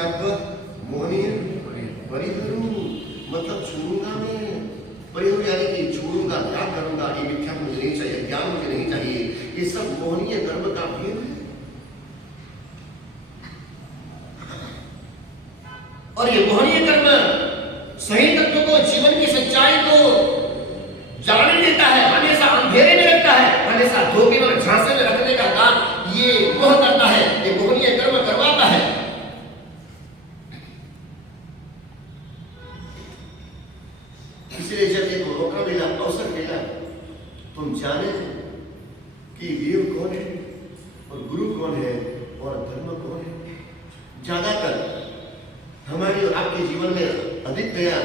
मोहनीय परिहरु, मतलब छोड़ूंगा मैं। परिहरु यानी कि छोड़ूंगा, त्याग करूंगा, ये मिथ्या मुझे नहीं चाहिए, ज्ञान मुझे नहीं चाहिए। ये सब मोहनीय कर्म का भेद है। और ये मोहनीय कर्म सही तत्व को, जीवन की सच्चाई को जाने देता है, हमेशा अंधेरे में रखता है, हमेशा धोखे और झांसे में रखने का काम ये मोह करता है, ये मोहनीय कर्म करवाता है। इसलिए जब एक मौका मिला, अवसर मिला, तुम जाने कि देव कौन है और गुरु कौन है और धर्म कौन है। ज्यादातर हमारी और आपके जीवन में अधिक गया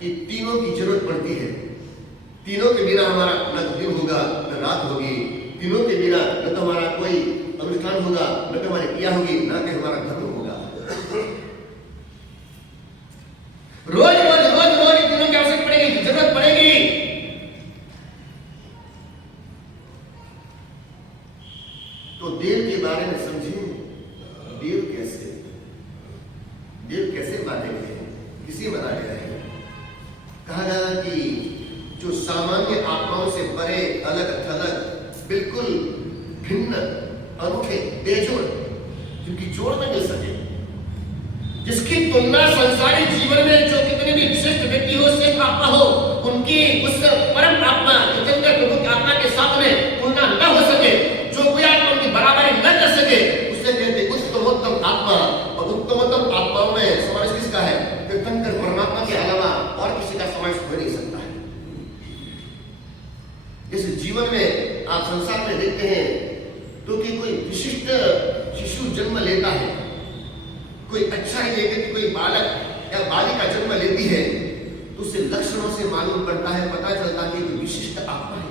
कि तीनों की जरूरत पड़ती है। तीनों के बिना हमारा न दिन होगा न रात होगी, तीनों के बिना न तो हमारा कोई अनुष्ठान होगा, न तो हमारी क्रिया होगी, न कि हमारा धर्म होगा। रोज रोज रोज रोज तीनों की आवश्यकता पड़ेगी, जरूरत पड़ेगी। तो देव के बारे में समझिए, देव कैसे माने गए, किसी बना गया है। कहा गया कि जो सामान्य आत्माओं से परे, अलग थलग, बिल्कुल भिन्न, अनूठे, बेजोड़, जिनकी जोड़ में मिल सके, जिसकी तुलना संसारी जीवन में जो कितने भी विशिष्ट व्यक्ति हो, श्रेष्ठ आत्मा हो, उनकी उस परम आत्मा चैतन्य प्रभु की आत्मा के साथ में तुलना न हो सके, जो कोई आत्मा उनकी बराबरी न कर सके, उसे कहते उत्तमोत्तम आत्मा। और उत्तमोत्तम आत्माओं में समावेश किसका है? तीर्थंकर परमात्मा के अलावा और किसी का समावेश हो नहीं सकता है। इस जीवन में आप संसार में देखते हैं तो कि कोई विशिष्ट शिशु जन्म लेता है, कोई अच्छा ही लेकर के कोई बालक या बालिका जन्म लेती है, तो उसे लक्षणों से मालूम पड़ता है, पता चलता है कि कोई विशिष्ट आत्मा है।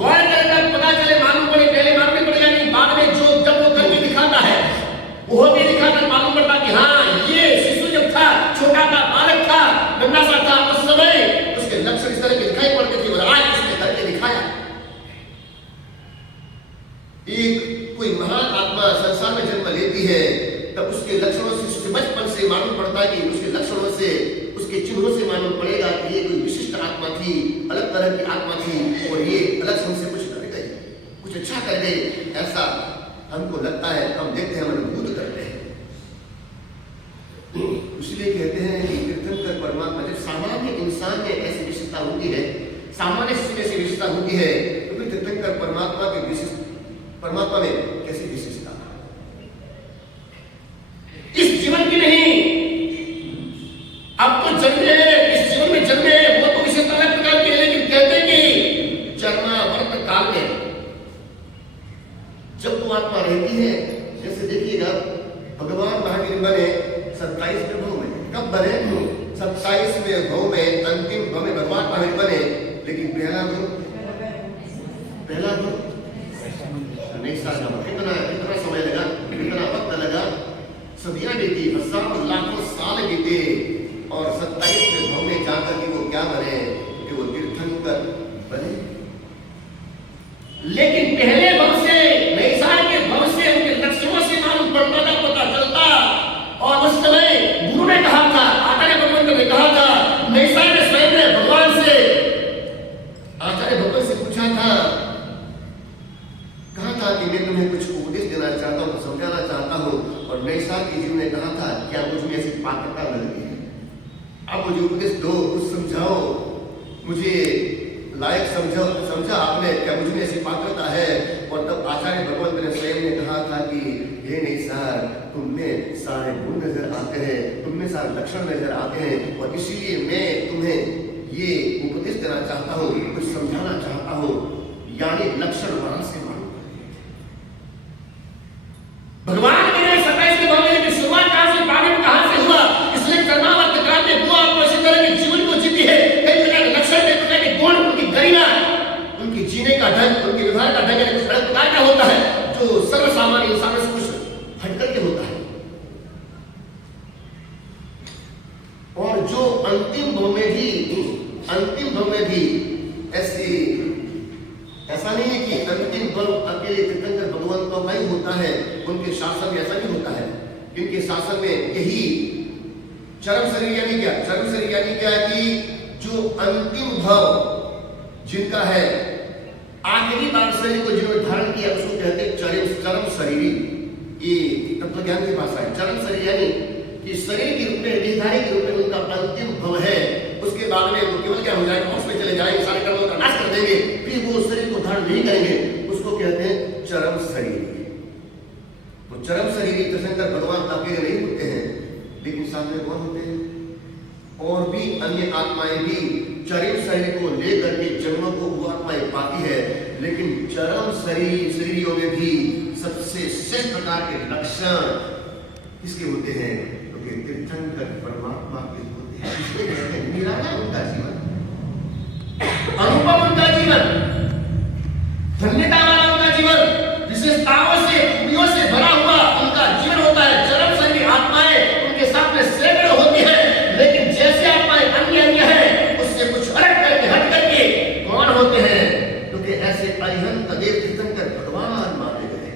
गौर करकर पता चले, मालूम पड़े, पहले मालूम नहीं पड़ेगा, नहीं बाद में जो जब वो करके दिखाता है, वो भी दिखाकर मालूम पड़ता कि हाँ, ये शिशु जब था, छोटा था, बालक था, नन्हा सा था, उस समय उसके लक्षण इस तरह के दिखाई पड़ते थे और आज उसने करके दिखाया। एक कोई महान आत्मा संसार में जन्म लेती है, तब उसके लक्षणों से, उसके बचपन से मालूम पड़ता है कि उसके लक्षणों से, उसके चिन्हों से मालूम पड़ेगा कि ये कोई विशिष्ट आत्मा थी, अलग तरह की आत्मा थी और ये अलग ढंग से कुछ कर गई, कुछ अच्छा कर गई। ऐसा हमको लगता है, हम देखते हैं, हम अनुभूत करते हैं। इसलिए कहते हैं कि तीर्थंकर परमात्मा, जब सामान्य इंसान में ऐसी विशेषता होती है, सामान्य शिशु में ऐसी विशेषता होती है, तो फिर तीर्थंकर परमात्मा के विशिष्ट, परमात्मा में कैसी विशेषता? इस जीवन की नहीं, अब तो जन्मे, इस जीवन में जन्मे, वो तो विशेषता अलग प्रकार की है, लेकिन कहते हैं कि जन्मावर्त काल में जब वो आत्मा रहती है, जैसे देखिएगा भगवान महावीर बने 27वें भव में। कब बने? 27वें भव में, अंतिम भव में भगवान महावीर बने। लेकिन पहला भव नहीं साल, कितना समय लगा, कितना वक्त लगा, सदियां बीती, हजारों लाखों साल बीते और 27वें भव में जाकर के वो क्या बने? कि वो तीर्थंकर बने। लेकिन पहले भव से, नए साल के भव से उनके लक्षणों से मालूम पड़ता था, पता चलता। और उस समय गुरु ने कहा था, आचार्य भगवंत ने कहा था, नए साल में स्वयं ने भगवान से, आचार्य भगवंत से पूछा था, कहा था कि मैं तुम्हें कुछ उपदेश देना चाहता हूँ, समझाना चाहता हूँ। और नए साल के जीव ने कहा था, क्या मुझ में ऐसी पात्रता लगती है? आप मुझे उपदेश दो, कुछ समझाओ, मुझे लायक समझा आपने, क्या मुझ में ऐसी पात्रता है? और तब आचार्य भगवंत ने स्वयं ने कहा था कि हे नहीं सर, तुमने सारे गुण नजर आते हैं, तुमने सारे लक्षण नजर आते हैं, और इसीलिए मैं तुम्हें ये उपदेश देना चाहता हूँ, कुछ समझाना चाहता हूँ, यानी लक्षण वहां से मालूम। भगवान के 27वें भव में की शुरुआत कहां से, प्रारंभ कहां से हुआ? इसलिए जन्मावर्त काल में वो आत्मा इसी तरह के जीवन को जीती है, कई प्रकार के लक्षण, कई प्रकार के गुण, उनकी गरिमा, उनकी जीने का ढंग, उनके व्यवहार का ढंग कुछ अलग प्रकार का होता है, जो सर्वसामान्य इंसानों से कुछ हटकर के होता है। और जो अंतिम भव में भी ऐसा नहीं है कि अंतिम भव अकेले तीर्थंकर भगवंतों का ही होता है, उनके शासन में ऐसा नहीं होता है। इनके शासन में यही चरम शरीर यानी क्या? चरम शरीर यानी क्या है कि जो अंतिम भाव जिनका है, आखिरी बार शरीर को जिन्होंने धारण किया उसको कहते हैं चरम शरीर। ये तत्व ज्ञान की भाषा है। चरम शरीर यानी कि शरीर के रूप में, देहधारी के रूप में उनका अंतिम भव है। उसके बाद में वो केवल क्या हो जाएगा, मोक्ष में चले जाएंगे, सारे कर्मों का नाश कर देंगे, फिर वो शरीर को धारण नहीं करेंगे, उसको कहते हैं चरम शरीर। तो चरम शरीर तीर्थंकर भगवान अकेले नहीं होते हैं, लेकिन सामने कौन होते हैं? और भी अन्य आत्माएं भी चरम शरीर को लेकर के जन्म को वो आत्माएं पाती है, लेकिन चरम शरीरियों में भी सबसे श्रेष्ठ प्रकार के लक्षण किसके होते हैं? तो तीर्थंकर परमात्मा के होते हैं। इसलिए कहते हैं निराला उनका जीवन, अनुपम उनका जीवन, धन्यता वाला उनका जीवन, विशेषताओं से, खूबियों से भरा हुआ उनका जीवन होता है। चरम शरीर आत्माएं उनके साथ में सैकड़ों होती है, लेकिन जैसे आत्माएं अन्य है उससे कुछ अलग करके, हट करके कौन होते हैं? क्योंकि ऐसे अरिहंत देव तीर्थंकर भगवान माने गए।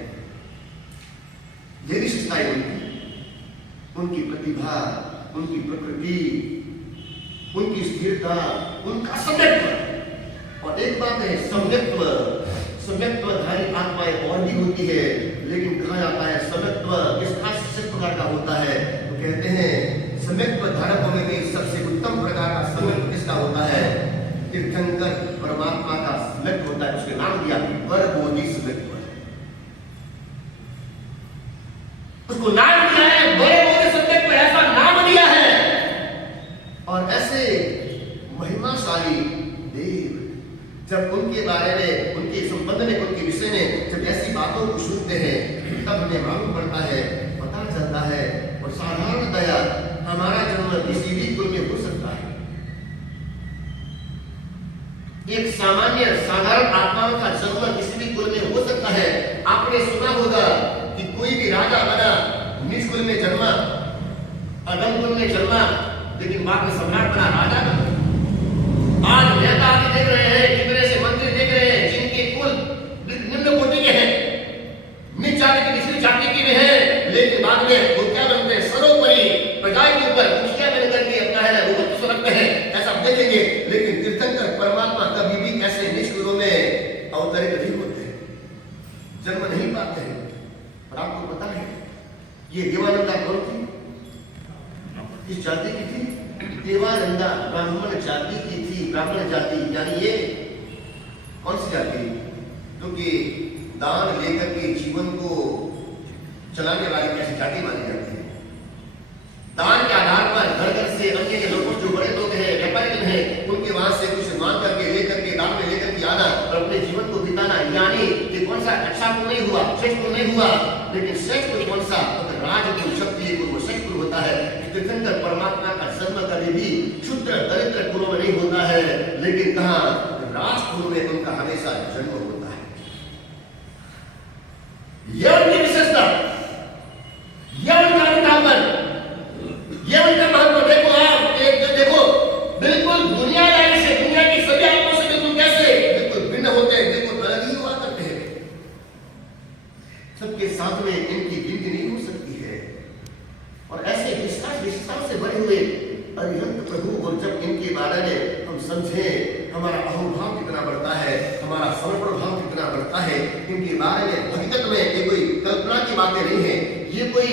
ये विशेषताएं उनकी प्रतिभा, उनकी प्रकृति, उनकी स्थिरता, उनका सम्यक्त्व। और एक बात है, सम्यक्त्वधारी आत्माएं और भी होती है, लेकिन कहा जाता है सम्यक्त्व किस खास प्रकार का होता है? तो कहते हैं सम्यक्त्व धारकों में भी सबसे उत्तम प्रकार का सम्यक्त्व किसका होता है? तीर्थंकर परमात्मा का सम्यक्त्व होता है। उसके नाम दिया परबोधि सम्यक्त्व, उसको नाम दिया है परबोधि सम्यक्त्व, ऐसा नाम दिया है। और ऐसे महिमाशाली देव जब उनके बारे में, उनके संबंध में, उनके विषय में जब ऐसी बातों को सुनते हैं, तब हमें मालूम पड़ता है, पता चलता है। और साधारणतया हमारा जन्म किसी भी कुल में हो सकता है। एक सामान्य साधारण आत्माओं का जन्म किसी भी कुल में हो सकता है। आपने सुना होगा कि कोई भी राजा बना, नीच कुल में जन्मा, अधम कुल में जन्मा, लेकिन बाद में सम्राट बना, राजा बना। आज नेता आदि देख रहे हैं, कितने से मंत्री देख रहे हैं जिनके कुल निम्न कोटि के हैं, नीच जाति की, निचली जाति के भी हैं, लेकिन बाद में वो क्या बनते हैं? सर्वोपरि प्रजा के ऊपर मुखिया बन करके अपना है वो रखते हैं, ऐसा देखेंगे। लेकिन तीर्थंकर परमात्मा कभी भी ऐसे नीच कुलों में अवतरित नहीं होते, जन्म नहीं पाते हैं। और आपको पता है ये देवानंदा कौन थी? किस जाति की थी? देवानंदा ब्राह्मण जाति की थी। ब्राह्मण जाति यानी ये कौन सी जाति? क्योंकि दान लेकर के जीवन को चलाने वाली कैसी जाति मानी जाती है? दान के आधार पर घर घर से अन्य के लोगों, जो बड़े लोग हैं, व्यापारी हैं, उनके वहां से कुछ मांग करके लेकर के, दान में लेकर के आना और अपने जीवन को बिताना, यानी ये कौन सा अच्छा कुल नहीं हुआ, श्रेष्ठ कुल नहीं हुआ। लेकिन श्रेष्ठ कुल कौन सा? राजकुल, क्षत्रिय कुल, वो श्रेष्ठ कुल होता है। तीर्थंकर परमात्मा का जन्म कभी भी क्षुद्र दरिद्र कुलों में नहीं होता है, लेकिन कहा राजकुल में उनका हमेशा जन्म होता है। यह उनकी विशेषता, यह उनका अनुधावन, यह उनका महत्व। देखो आप देखो, बिल्कुल दुनिया से, दुनिया की सभी आत्माओं से बिल्कुल कैसे बिल्कुल भिन्न होते हैं, बिल्कुल अलग ही हुआ करते हैं। सबके साथ में इनकी गिनती नहीं हो सकती है। और ऐसे विशेषताओं से बने हुए अरिहंत प्रभु, और जब इनके बारे में हम समझें, हमारा अहोभाव कितना बढ़ता है, हमारा समर्पण भाव कितना बढ़ता है। इनके बारे में हकीकत में ये कोई कल्पना की बातें नहीं है, ये कोई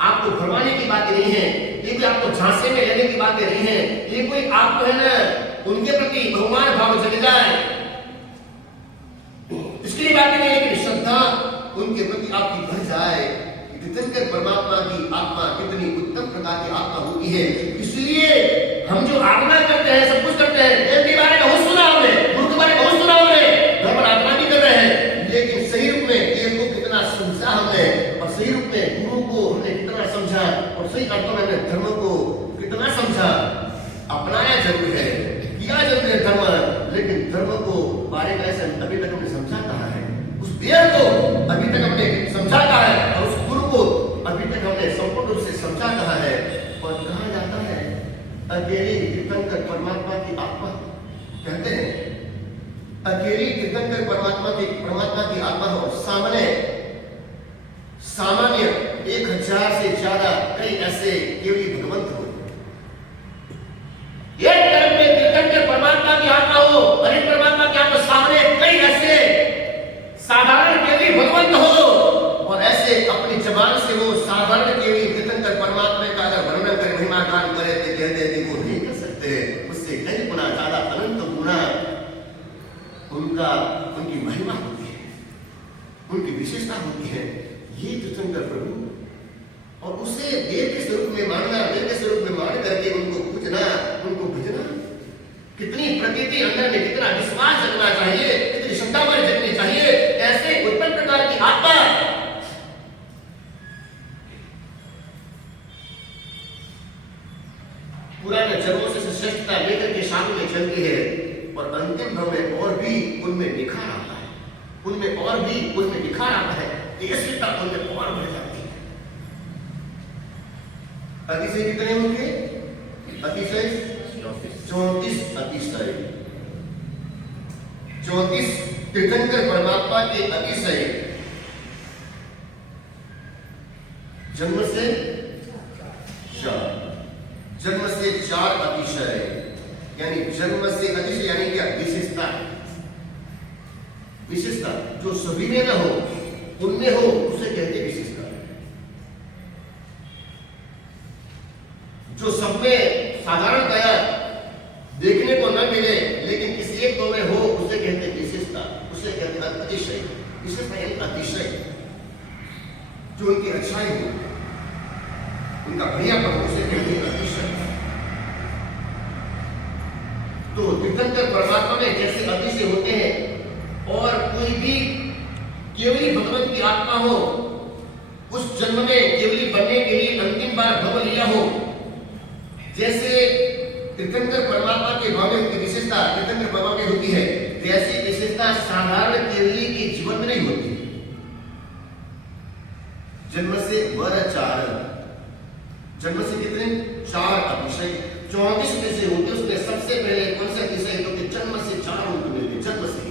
आपको भरमाने की बातें नहीं है, ये कोई आपको झांसे में लेने की बातें नहीं है, ये कोई आपको है ना उनके प्रति बहुमान भाव जग जाए इसके लिए बातें नहीं, लेकिन श्रद्धा उनके प्रति आपकी बढ़ जाए। तीर्थंकर परमात्मा की आत्मा कितनी उत्तम प्रकार की आत्मा होती है। इसलिए हम जो आराधना करते हैं, सब कुछ करते हैं, देव के बारे में बहुत सुना हमने, गुरु के बारे में बहुत सुना हमने, धर्म आराधना भी कर रहे हैं, लेकिन सही रूप में देव को कितना समझा हमने, और सही रूप में गुरु को हमने कितना समझा, और सही अर्थों में हमने धर्म को कितना समझा, अपनाया जरूर है, किया जरूर है धर्म, लेकिन धर्म को बारे में ऐसा अभी तक हमने समझा कहा है, उस देव को अभी तक हमने समझा कहा है, और उस गुरु को अभी तक हमने संपूर्ण रूप से समझा कहा है। और कहा जाता है अकेली तीर्थंकर परमात्मा की आत्मा, कहते हैं अकेली तीर्थंकर परमात्मा की आत्मा हो, सामान्य 1000 से ज्यादा कई ऐसे केवली भगवंत हो। एक टाइम में तीर्थंकर परमात्मा की आत्मा हो, हरि परमात्मा की आत्मा, सामने कई ऐसे साधारण केवली भगवंत हो, और ऐसे अपनी जबान से वो साधारण केवली तीर्थंकर परमात्मा का अगर वर्णन करे, महिमा गान करे तो कहते हैं कि वो नहीं कर सकते, उससे कई गुना ज्यादा, अनंत गुना उनकी महिमा होती है, उनकी विशेषता होती है। ये तीर्थंकर प्रभु, और उसे देव के स्वरूप में मानना, देव के स्वरूप में मान करके उनको पूजना, उनको भजना, कितनी प्रतीति अंदर में, कितना विश्वास जगना चाहिए, कितनी श्रद्धा हमारी जगनी चाहिए। ऐसे उत्पन्न प्रकार की आत्मा पुराने जन्मों से श्रेष्ठता लेकर के साथ में चलती है, और अंतिम भाव में और भी उनमें निखार आता है, उनमें और भी उनमें निखार आता है, तेजस्विता उनमें और बढ़ जाती है। अतिशय कितने होंगे? अतिशय 34 अतिशय, 34 तीर्थंकर परमात्मा के अतिशय। जन्म से 4 अतिशय, यानी जन्म से अतिशय यानी क्या? विशेषता, विशेषता जो सभी में न हो, उनमें हो, उसे कहते विशेषता। जो सब में साधारणतया देखने को न मिले लेकिन किसी एक दो में हो, उसे कहते विशेषता, उसे कहते अतिशय। विशेषता यानी अतिशय, जो उनकी अच्छाई हो, उनका बढ़ियापन, उसे कहते अतिशय। तो तीर्थंकर परमात्मा में जैसे अतिशय होते हैं, और कोई भी केवली भगवत की आत्मा हो, उस जन्म में केवली बनने के लिए अंतिम बार भव लिया हो, जैसे तीर्थंकर परमात्मा के भाव में उनकी विशेषता तीर्थंकर परमात्मा की होती है, वैसी विशेषता साधारण केवली के जीवन में नहीं होती। जन्म से वर 4, जन्म से कितने? 4 अतिशय, 34 में से होते, उसमें सबसे पहले कौन से अतिशय? तो जन्म से 4 उनको मिलते, जन्म से